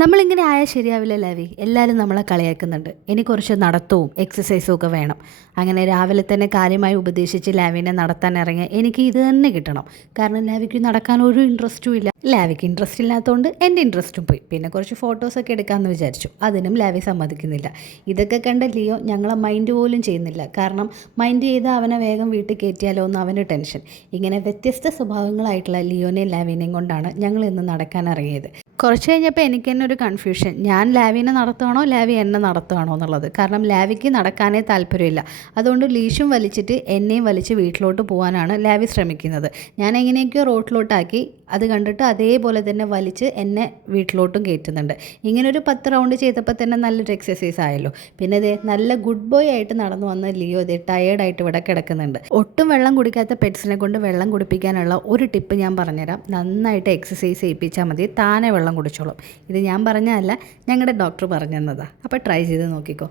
നമ്മളിങ്ങനെ ആയാൽ ശരിയാവില്ല ലാവി. എല്ലാവരും നമ്മളെ കളിയാക്കുന്നുണ്ട്. ഇനി കുറച്ച് നടത്തവും എക്സസൈസും ഒക്കെ വേണം. അങ്ങനെ രാവിലെ തന്നെ കാര്യമായി ഉപദേശിച്ച് ലാവിനെ നടത്താൻ ഇറങ്ങിയ എനിക്ക് ഇത് തന്നെ കിട്ടണം. കാരണം ലാവിക്ക് നടക്കാൻ ഒരു ഇൻട്രസ്റ്റും ഇല്ല. ലാവിക്ക് ഇൻട്രസ്റ്റ് ഇല്ലാത്തതുകൊണ്ട് എൻ്റെ ഇൻട്രസ്റ്റും പോയി. പിന്നെ കുറച്ച് ഫോട്ടോസൊക്കെ എടുക്കാമെന്ന് വിചാരിച്ചു. അതിനും ലാവി സമ്മതിക്കുന്നില്ല. ഇതൊക്കെ കണ്ട ലിയോ ഞങ്ങളെ മൈൻഡ് പോലും ചെയ്യുന്നില്ല. കാരണം മൈൻഡ് ചെയ്ത് അവനെ വേഗം വീട്ടിൽ കയറ്റിയാലോ എന്ന് അവന് ടെൻഷൻ. ഇങ്ങനെ വ്യത്യസ്ത സ്വഭാവങ്ങളായിട്ടുള്ള ലിയോനെയും ലാവിനെയും കൊണ്ടാണ് ഞങ്ങൾ ഇന്ന് നടക്കാൻ ഇറങ്ങിയത്. കുറച്ച് കഴിഞ്ഞപ്പോൾ എനിക്ക് തന്നെ ഒരു കൺഫ്യൂഷൻ. ഞാൻ ലാവിനെ നടത്തുകയാണോ ലാവി എന്നെ നടത്തുകയാണോ എന്നുള്ളത്. കാരണം ലാവിക്ക് നടക്കാനേ താല്പര്യമില്ല. അതുകൊണ്ട് ലീഷും വലിച്ചിട്ട് എന്നെയും വലിച്ച് വീട്ടിലോട്ട് പോകാനാണ് ലാവി ശ്രമിക്കുന്നത്. ഞാൻ എങ്ങനെയൊക്കെയോ റോട്ടിലോട്ടാക്കി. അത് കണ്ടിട്ട് അതേപോലെ തന്നെ വലിച്ച് എന്നെ വീട്ടിലോട്ടും കയറ്റുന്നുണ്ട്. ഇങ്ങനൊരു 10 റൗണ്ട് ചെയ്തപ്പോൾ തന്നെ നല്ലൊരു എക്സസൈസ് ആയല്ലോ. പിന്നെ ഇതേ നല്ല ഗുഡ് ബോയ് ആയിട്ട് നടന്നു വന്ന ലിയോ ഇതേ ടയേർഡായിട്ട് ഇവിടെ കിടക്കുന്നുണ്ട്. ഒട്ടും വെള്ളം കുടിക്കാത്ത പെറ്റ്സിനെ കൊണ്ട് വെള്ളം കുടിപ്പിക്കാനുള്ള ഒരു ടിപ്പ് ഞാൻ പറഞ്ഞുതരാം. നന്നായിട്ട് എക്സസൈസ് ചെയ്യിപ്പിച്ചാൽ മതി, താനെ വെള്ളം കുടിച്ചോളും. ഇത് ഞാൻ പറഞ്ഞതല്ല, ഞങ്ങളുടെ ഡോക്ടർ പറഞ്ഞു തന്നതാണ്. അപ്പോൾ ട്രൈ ചെയ്ത് നോക്കിക്കോ.